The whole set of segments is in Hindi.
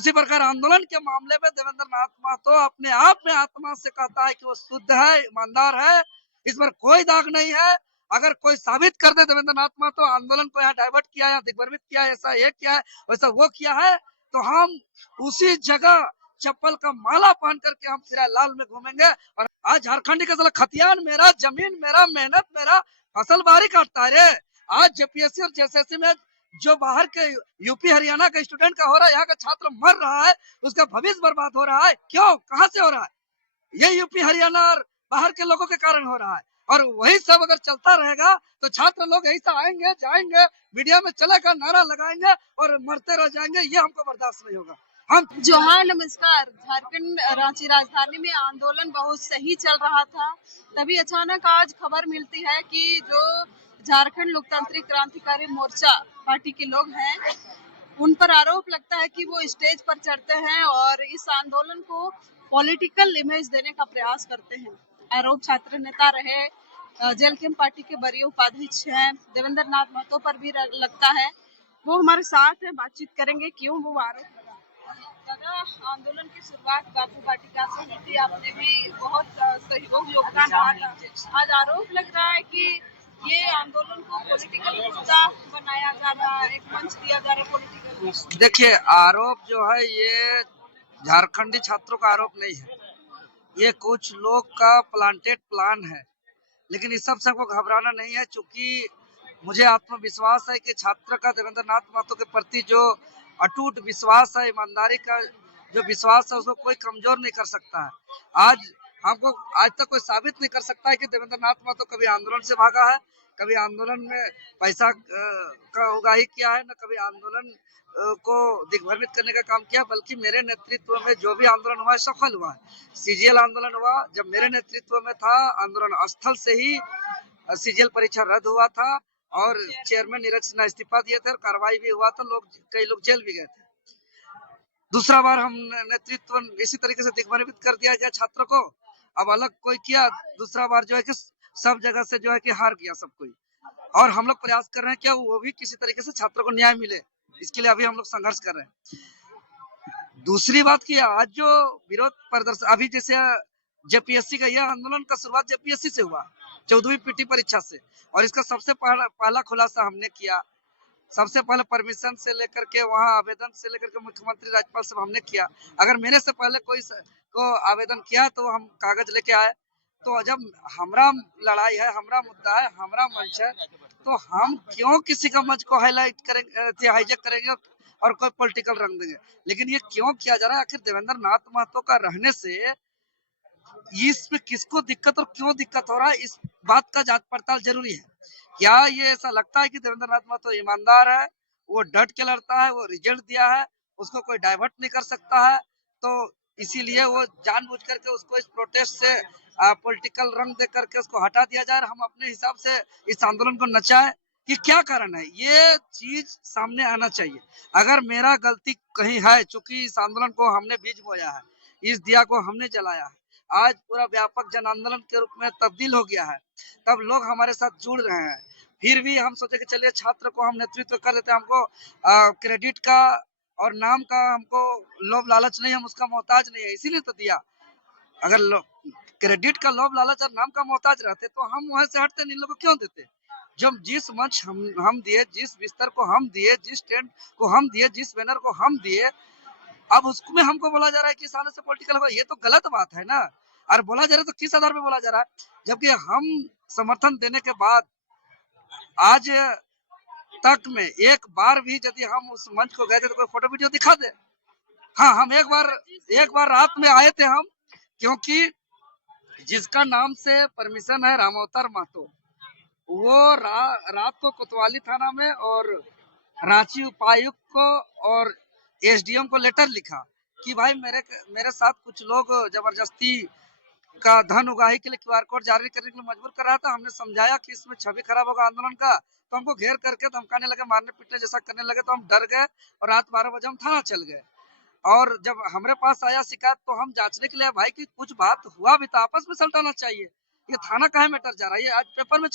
उसी प्रकार आंदोलन के मामले में देवेंद्र नाथ महतो अपने आप में आत्मा से कहता है कि वो शुद्ध है, ईमानदार है, इस पर कोई दाग नहीं है। अगर कोई साबित कर दे देवेंद्र नाथ महतो आंदोलन को यहाँ डाइवर्ट किया है, दिग्भ्रमित किया है, ऐसा ये किया है, वैसा वो किया है, तो हम उसी जगह चप्पल का माला पहन करके हम सिरा लाल में घूमेंगे। और आज झारखंडी का खतियान मेरा, जमीन मेरा, मेहनत मेरा, फसल बारी काटता है रे। आज जेपीएससी और जेएसएससी में जो बाहर के यूपी हरियाणा का स्टूडेंट का हो रहा है, यहाँ का छात्र मर रहा है, उसका भविष्य बर्बाद हो रहा है, क्यों, कहाँ से हो रहा है? ये यूपी हरियाणा और बाहर के लोगों के कारण हो रहा है। और वही सब अगर चलता रहेगा तो छात्र लोग ऐसा आएंगे जाएंगे, मीडिया में चलेगा, नारा लगाएंगे और मरते रह जाएंगे। ये हमको बर्दाश्त नहीं होगा। हम जोहार, नमस्कार। झारखंड रांची राजधानी में आंदोलन बहुत सही चल रहा था, तभी अचानक आज खबर मिलती है कि जो झारखंड लोकतांत्रिक क्रांतिकारी मोर्चा पार्टी के लोग हैं, उन पर आरोप लगता है कि वो स्टेज पर चढ़ते हैं और इस आंदोलन को पॉलिटिकल इमेज देने का प्रयास करते हैं। आरोप छात्र नेता रहे, जेएलकेएम पार्टी के वरीय उपाध्यक्ष हैं देवेंद्र नाथ महतो पर भी लगता है। वो हमारे साथ है, बातचीत करेंगे क्यों वो आरोप लगा। आंदोलन की शुरुआत बापू वाटिका से हुई थी, आपने भी बहुत सहयोग योगदान रहा था। आज आरोप लग रहा है कि ये आंदोलन को पॉलिटिकल मुद्दा बनाया जा रहा है, एक मंच दिया जा रहा है पॉलिटिकल। देखिए, आरोप जो है ये झारखंडी छात्रों का आरोप नहीं है, ये कुछ लोग का प्लांटेड प्लान है। लेकिन इस सब से हमको घबराना नहीं है, क्योंकि मुझे आत्मविश्वास है कि छात्र का देवेंद्र नाथ महतो के प्रति जो अटूट विश्वास है, ईमानदारी का जो विश्वास है, उसको कोई कमजोर नहीं कर सकता है। आज हमको आज तक कोई साबित नहीं कर सकता है कि देवेंद्र नाथ महतो कभी आंदोलन से भागा है, कभी आंदोलन में पैसा का उगाही किया है, न कभी आंदोलन को दिग्भ्रमित करने का काम किया, बल्कि मेरे नेतृत्व में जो भी आंदोलन हुआ है सफल हुआ है। सीजीएल आंदोलन हुआ जब मेरे नेतृत्व में था, आंदोलन स्थल से ही सीजीएल परीक्षा रद्द हुआ था और चेयरमैन नीरज सिन्हा इस्तीफा दिए थे और कार्रवाई भी हुआ था, कई लोग जेल भी गए थे। दूसरा बार हम नेतृत्व इसी तरीके से दिग्भ्रमित कर दिया गया छात्र को, अब अलग कोई किया, दूसरा बार जो है कि सब जगह से जो है कि हार गया सब कोई। और हम लोग प्रयास कर रहे हैं कि वो भी किसी तरीके से छात्रों को न्याय मिले, इसके लिए अभी हम लोग संघर्ष कर रहे हैं। दूसरी बात की, आज जो विरोध प्रदर्शन, अभी जैसे जेपीएससी का यह आंदोलन का शुरुआत जेपीएससी से हुआ, 14वीं पीटी परीक्षा से, और इसका सबसे पहला खुलासा हमने किया। सबसे पहले परमिशन से लेकर के वहाँ आवेदन से लेकर के मुख्यमंत्री राज्यपाल सब हमने किया। अगर मेरे से पहले कोई को आवेदन किया तो हम कागज लेके आए। तो जब हमारा लड़ाई है, हमारा मुद्दा है, हमारा मंच है, तो हम क्यों किसी का मंच को हाईलाइट करेंगे, हाईजैक करेंगे और कोई पॉलिटिकल रंग देंगे। लेकिन ये क्यों किया जा रहा है? आखिर देवेंद्र नाथ महतो का रहने से इसमें किसको दिक्कत और क्यों दिक्कत हो रहा है, इस बात का जांच पड़ताल जरूरी है। क्या ये ऐसा लगता है कि देवेंद्र नाथ महतो ईमानदार है, वो डट के लड़ता है, वो रिजल्ट दिया है, उसको कोई डाइवर्ट नहीं कर सकता है, तो इसीलिए वो जानबूझ करके उसको इस प्रोटेस्ट से पॉलिटिकल रंग दे करके उसको हटा दिया जाए, हम अपने हिसाब से इस आंदोलन को नचाए, कि क्या कारण है, ये चीज सामने आना चाहिए। अगर मेरा गलती कहीं है, चूंकि इस आंदोलन को हमने बीज बोया है, इस दिया को हमने जलाया है, आज पूरा व्यापक जन आंदोलन के रूप में तब्दील हो गया है, तब लोग हमारे साथ जुड़ रहे हैं। फिर भी हम सोचे कि चलिए छात्र को हम नेतृत्व कर देते हैं, हमको क्रेडिट का और नाम का हमको लोभ लालच नहीं, हम उसका मोहताज नहीं है, इसीलिए तो दिया। अगर क्रेडिट का लोभ लालच और नाम का मोहताज रहते तो हम वहां से हटते नहीं, लोगों को क्यों देते। जब जिस मंच हम दिए, जिस बिस्तर को हम दिए, जिस टेंट को हम दिए, जिस बैनर को हम दिए, अब उसमें हमको बोला जा रहा है कि साले से पॉलिटिकल होगा, ये तो गलत बात है ना। और बोला जा रहा है तो किस आधार पे बोला जा रहा है, जबकि हम समर्थन देने के बाद आज तक में एक बार भी यदि हम उस मंच को गए थे तो कोई फोटो वीडियो दिखा दे। हाँ, हम एक बार रात में आए थे हम, क्योंकि जिसका नाम से परमिशन है रामावतार महतो, वो रात को कोतवाली थाना में और रांची उपायुक्त को और एसडीएम को लेटर लिखा कि भाई मेरे साथ कुछ लोग जबरदस्ती का धन उगाही के लिए क्यूआर कोड जारी करने के लिए मजबूर कर रहा था। हमने समझाया कि इसमें छवि खराब होगा आंदोलन का, तो हमको घेर करके धमकाने लगे, मारने पीटने जैसा करने लगे, तो हम डर गए और रात 12 बजे हम थाना चल गए। और जब हमारे पास आया शिकायत तो हम जांचने के लिए भाई कि कुछ बात हुआ भी तो आपस में सलटाना चाहिए, ये थाना काहे मैटर जा रहा है, ये आज पेपर में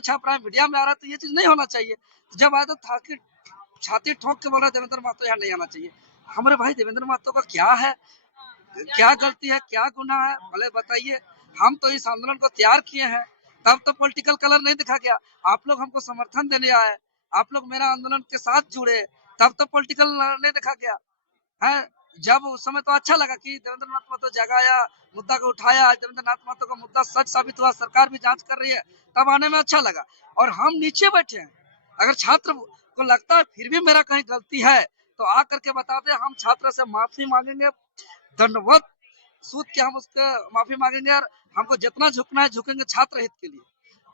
छप रहा है, मीडिया में आ रहा है, तो ये चीज नहीं होना चाहिए। तो जब आया तो था कि छाती ठोक के बोल रहा है देवेंद्र महतो यहाँ नहीं आना चाहिए। हमारे भाई देवेंद्र महतो का क्या है, क्या गलती है, क्या गुनाह है, भले बताइए। हम तो इस आंदोलन को तैयार किए हैं, तब तो पॉलिटिकल कलर नहीं दिखा गया। आप लोग हमको समर्थन देने आए, आप लोग मेरा आंदोलन के साथ जुड़े, तब तो पॉलिटिकल नहीं देखा गया है। जब उस समय तो अच्छा लगा कि देवेंद्र नाथ महतो जगाया, मुद्दा को उठाया, आज देवेंद्र नाथ महतो का मुद्दा सच साबित हुआ, सरकार भी जांच कर रही है, तब आने में अच्छा लगा। और हम नीचे बैठे हैं, अगर छात्र को लगता है फिर भी मेरा कहीं गलती है तो आ करके बता दे, हम छात्र से माफी मांगेंगे, दंडवत सूद के हम उसके माफी मांगेंगे, और हमको जितना झुकना है झुकेंगे छात्र हित के लिए।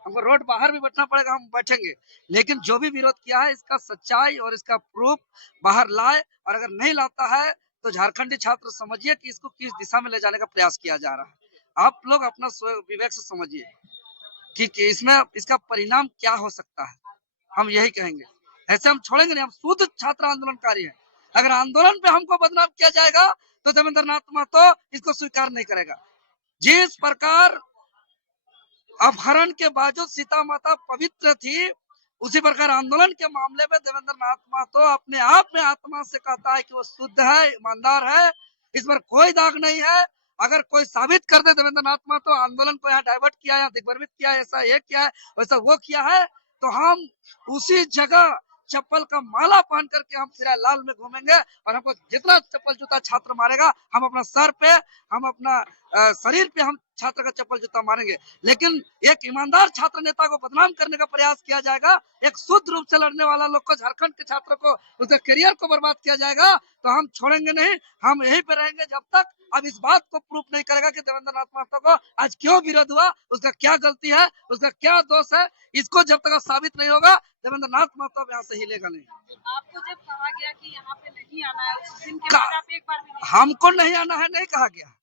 हमको रोड बाहर भी बैठना पड़ेगा, हम बैठेंगे, लेकिन जो भी विरोध किया है इसका सच्चाई और इसका प्रूफ बाहर लाए, और अगर नहीं लाता है तो झारखंडी छात्र समझिए कि इसको किस दिशा में ले जाने का प्रयास किया जा रहा है। आप लोग अपना विवेक से समझिए कि इसमें इसका परिणाम क्या हो सकता है, हम यही कहेंगे। ऐसे हम छोड़ेंगे नहीं, हम शुद्ध छात्र आंदोलनकारी हैं। अगर आंदोलन पे हमको बदनाम किया जाएगा तो देवेंद्र नाथ महतो इसको स्वीकार नहीं करेगा। जिस प्रकार अपहरण के बावजूद सीता माता पवित्र थी, उसी प्रकार आंदोलन के मामले में देवेंद्र नाथ महतो अपने आप में आत्मा से कहता है कि वो शुद्ध है, ईमानदार है, इस पर कोई दाग नहीं है। अगर कोई साबित कर दे देवेंद्र नाथ महतो आंदोलन को यहाँ डाइवर्ट किया, यहाँ दिग्भ्रमित किया, ऐसा ये किया है, वैसा वो किया है, तो हम उसी जगह चप्पल का माला पहन करके हम सिरा लाल में घूमेंगे, और हमको जितना चप्पल जूता छात्र मारेगा, हम अपना सर पे, हम अपना शरीर पे हम छात्र का चप्पल जूता मारेंगे। लेकिन एक ईमानदार छात्र नेता को बदनाम करने का प्रयास किया जाएगा, एक शुद्ध रूप से लड़ने वाला लोग को, झारखंड के छात्रों को, उसके करियर को बर्बाद किया जाएगा, तो हम छोड़ेंगे नहीं, हम यहीं पे रहेंगे जब तक अब इस बात को प्रूफ नहीं करेगा कि देवेंद्र नाथ महतो को आज क्यों विरोध हुआ, उसका क्या गलती है, उसका क्या दोष है। इसको जब तक साबित नहीं होगा देवेंद्र नाथ महतो यहाँ से हिलेगा नहीं। आपको जब कहा गया कि यहाँ पे नहीं आना है, उस दिन के बाद आप एक बार भी नहीं हमको नहीं आना है, नहीं कहा गया।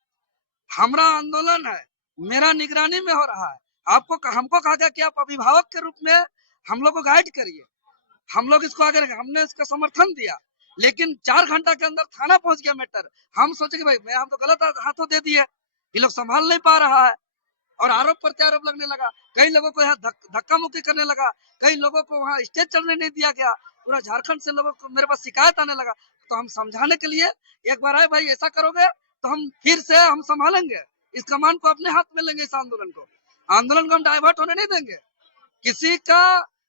हमारा आंदोलन है, मेरा निगरानी में हो रहा है। आपको हमको कहा गया कि आप अभिभावक के रूप में हम लोग को गाइड करिए, हम लोग इसको आगे रखेंगे, हमने इसका समर्थन दिया। लेकिन 4 घंटा के अंदर थाना पहुंच गया मैटर। हम सोचे कि भाई मैं हम तो गलत हाथों दे दिए, ये लोग संभाल नहीं पा रहा है, और आरोप प्रत्यारोप लगने लगा। कई लोगों को यहाँ धक्का मुक्की करने लगा, कई लोगों को वहाँ स्टेज चढ़ने नहीं दिया गया, पूरा झारखंड से लोगों को मेरे पास शिकायत आने लगा। तो हम समझाने के लिए एक बार आए, भाई ऐसा करोगे तो हम फिर से हम संभालेंगे, इस कमान को अपने हाथ में लेंगे, इस आंदोलन को हम डाइवर्ट होने नहीं देंगे। किसी का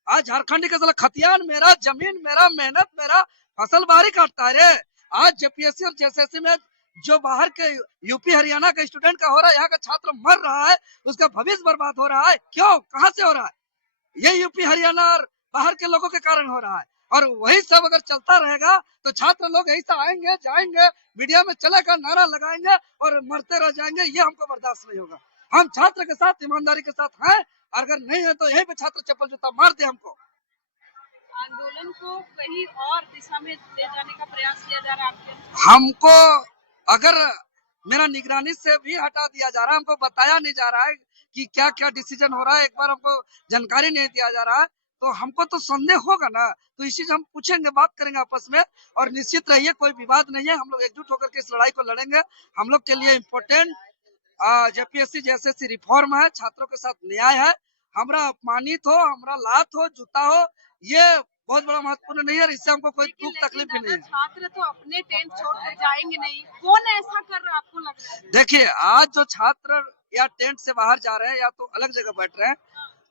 आज झारखंडी का खतियान मेरा, जमीन मेरा, मेहनत मेरा, फसल बाहरी काटता है रे। आज जेपीएससी और जेएसएससी में जो बाहर के यूपी हरियाणा का स्टूडेंट का हो रहा है, यहाँ का छात्र मर रहा है, उसका भविष्य बर्बाद हो रहा है, क्यों, कहाँ से हो रहा है? ये यूपी हरियाणा और बाहर के लोगों के कारण हो रहा है। और वही सब अगर चलता रहेगा तो छात्र लोग ऐसा आएंगे जाएंगे, मीडिया में चलेगा, नारा लगाएंगे और मरते रह जाएंगे, ये हमको बर्दाश्त नहीं होगा। हम छात्र के साथ ईमानदारी के साथ हैं, अगर नहीं है तो यहीं पे छात्र चप्पल जूता मार दे हमको। आंदोलन को कहीं और दिशा में ले जाने का प्रयास किया जा रहा है आपके? हमको अगर मेरा निगरानी से भी हटा दिया जा रहा है, हमको बताया नहीं जा रहा है कि क्या क्या डिसीजन हो रहा है, एक बार हमको जानकारी नहीं दिया जा रहा है, तो हमको तो संदेह होगा ना। तो इस चीज हम पूछेंगे, बात करेंगे आपस में, और निश्चित रहिए कोई विवाद नहीं है, हम लोग एकजुट होकर के इस लड़ाई को लड़ेंगे। हम लोग के लिए इम्पोर्टेंट जेपीएससी जेएसएससी रिफॉर्म है, छात्रों के साथ न्याय है। हमारा अपमानित हो, हमारा लात हो, जूता हो, ये बहुत बड़ा महत्वपूर्ण नहीं है, इससे हमको कोई दुख तकलीफ भी नहीं है। छात्र तो अपने टेंट छोड़कर जाएंगे नहीं, कौन ऐसा कर रहा है आपको लग रहा है? देखिए, आज जो छात्र या टेंट से बाहर जा रहे हैं या तो अलग जगह बैठ रहे हैं,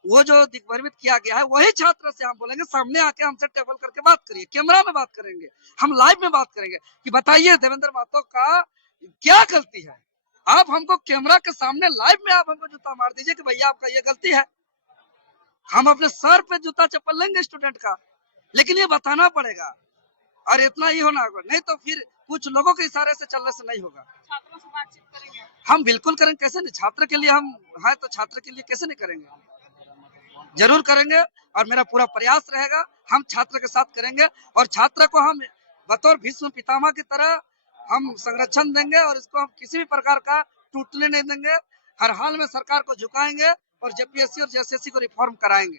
वो जो दिग्भ्रमित किया गया है, वही छात्र से हम बोलेंगे, सामने आके हमसे टेबल करके बात करिए, कैमरा में बात करेंगे, हम लाइव में बात करेंगे कि बताइए देवेंद्र महतो का क्या गलती है। आप हमको कैमरा के सामने लाइव में आप हमको जूता मार दीजिए कि भैया आपका ये गलती है, हम अपने सर पे जूता चप्पल लेंगे स्टूडेंट का, लेकिन ये बताना पड़ेगा, और इतना ही होना होगा, नहीं तो फिर कुछ लोगों के इशारे से चलने से नहीं होगा। छात्रों से बातचीत करेंगे? हम बिल्कुल करेंगे, कैसे नहीं, छात्र के लिए हम हैं तो छात्र के लिए कैसे नहीं करेंगे, जरूर करेंगे, और मेरा पूरा प्रयास रहेगा, हम छात्र के साथ करेंगे, और छात्र को हम बतौर भीष्म पितामह की तरह हम संरक्षण देंगे, और इसको हम किसी भी प्रकार का टूटने नहीं देंगे। हर हाल में सरकार को झुकाएंगे और जेपीएससी और जेएसएससी को रिफॉर्म कराएंगे।